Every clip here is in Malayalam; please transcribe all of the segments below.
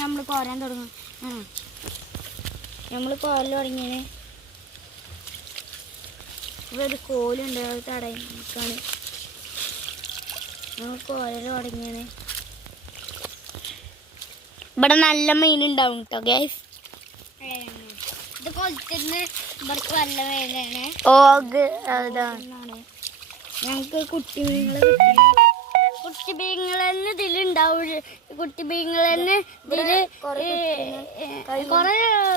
നമ്മൾ കോരാൻ തുടങ്ങും. നമ്മൾ കോരൽ തുടങ്ങിയാണ്. ഇവിടെ ഒരു കോലുണ്ട്, അത് തടയാൻ നിൽക്കാണ്. നമ്മൾ കോരൽ തുടങ്ങിയാണ്. ഇവിടെ നല്ല മീൻ ഉണ്ടാവും കേട്ടോ ഗൈസ്. ഇത് കൊളുത്തിരുന്ന് ഇവർക്ക് നല്ല മീനാണ്. ഞങ്ങൾക്ക് കുട്ടി മീനുകൾ കിട്ടി. കുട്ടി മീനുകൾ തന്നെ ഇതിലുണ്ടാവും. കുട്ടി മീനുകൾ തന്നെ ഇതില് കുറെ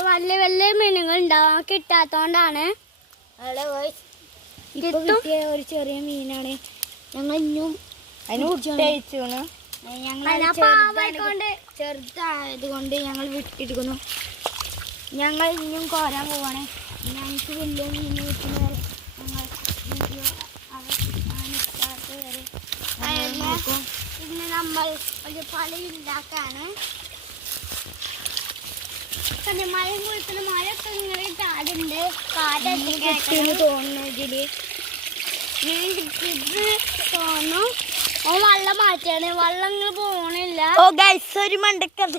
വലിയ വലിയ മീനുകൾ ഉണ്ടാവും. കിട്ടാത്തോണ്ടാണ്. കിട്ടിയ ഒരു ചെറിയ മീനാണ്. ഞങ്ങൾ ഇന്നും ചെറുതായത് കൊണ്ട് ഞങ്ങൾ വിട്ടിരിക്കുന്നു. ഞങ്ങൾ ഇനിയും കോരാൻ പോവാണ്. ഞങ്ങൾക്ക് വലിയ മീൻ കിട്ടുന്ന വരെ ഞങ്ങൾ വീഡിയോ അവസാനിക്കാത്ത വരെ ഇന്ന് നമ്മൾ ഒരു പളി ഉണ്ടാക്കാണ്. മഴയും കുളിക്കുന്ന മഴയൊക്കെ ഇങ്ങനെ കാടുണ്ട്. കാടെന്ന് തോന്നുന്നു. ഇതില് മീൻ കിട്ടിയത് തോന്നുന്നു. വെള്ളം മാറ്റാണ്. വെള്ളം ഇങ്ങനെ പോണില്ല. ഓ ഗൈസ്, ഒരു മണ്ടക്കത്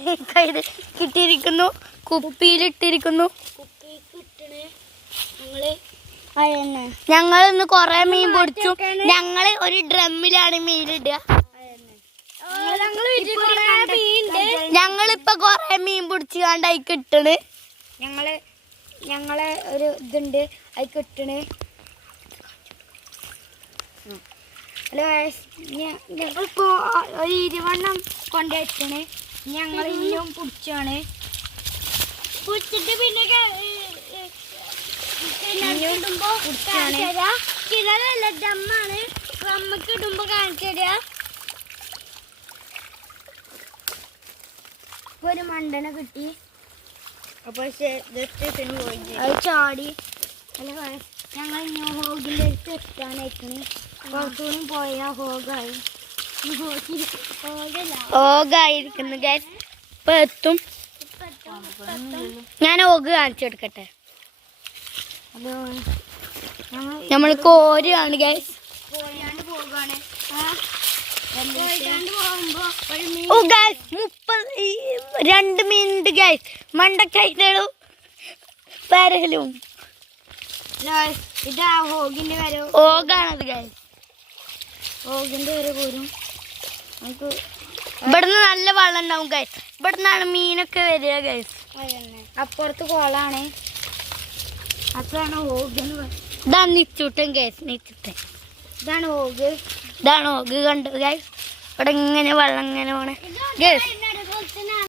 കിട്ടിയിരിക്കുന്നു. കുപ്പിയിലിട്ടിരിക്കുന്നു. ഞങ്ങൾ ഇന്ന് കൊറേ മീൻ പൊടിച്ചു. ഞങ്ങള് ഒരു ഡ്രമ്മിലാണ് മീനിടുക. ഞങ്ങളിപ്പൊ കൊറേ മീൻ പൊടിച്ചു കണ്ടായി കിട്ടണ്. ഞങ്ങളെ ഒരു ഇതുണ്ട്, അത് കിട്ടണ്. ഹലോ, ഞങ്ങളിപ്പോ ഒരു 20 കൊണ്ടുവെച്ചാണ്. ഞങ്ങൾ ഇനിയും പൊടിച്ചാണ്. പൊടിച്ചിട്ട് പിന്നെ കിണറല്ല, ഡമ്മാണ്. ഡമ്മക്ക് ഇടുമ്പോ കാണിച്ചു തരാ. ഒരു മണ്ടന കിട്ടി. അപ്പൊ അത് ചാടി. അല്ല, ഞങ്ങൾ ഇനി ഹോഗിൻ്റെ അടുത്ത് എത്താനായിക്കണ്. കുറച്ചുകൂടി പോയാ ഹോഗായി. ഓഗായിരിക്കുന്നു ഗൈസ്. ഇപ്പൊ എത്തും. ഞാൻ ഓഗ് കാണിച്ചു കൊടുക്കട്ടെ. നമ്മൾ കോരിയാണ് ഗൈസ്. ഓ ഗൈസ്, 32 മീനുണ്ട് ഗൈസ്. മണ്ടക്കൈകളും പരലും. ഇതാ ഹോഗിന്റെ വര. ഓഗാണത് ഗൈസ്. ഹോഗിന്റെ വര പോരും. നമുക്ക് ഇവിടുന്ന് നല്ല വെള്ളം ഉണ്ടാവും ഗൈസ്. ഇവിടുന്നാണ് മീനൊക്കെ വരിക ഗൈസ്. അപ്പുറത്ത് കോളാണ്. അതാണ് ഹോഗ്. ഇതാണ് നിച്ചൂട്ടൻ ഗൈസ്. നിച്ചൂട്ടൻ ഇതാണ് ഹോഗ്. ഇതാണ് ഹോഗ്. കണ്ടു ഗൈസ്. ഇവിടെ ഇങ്ങനെ വെള്ളം ഇങ്ങനെ പോണേ ഗൈസ്.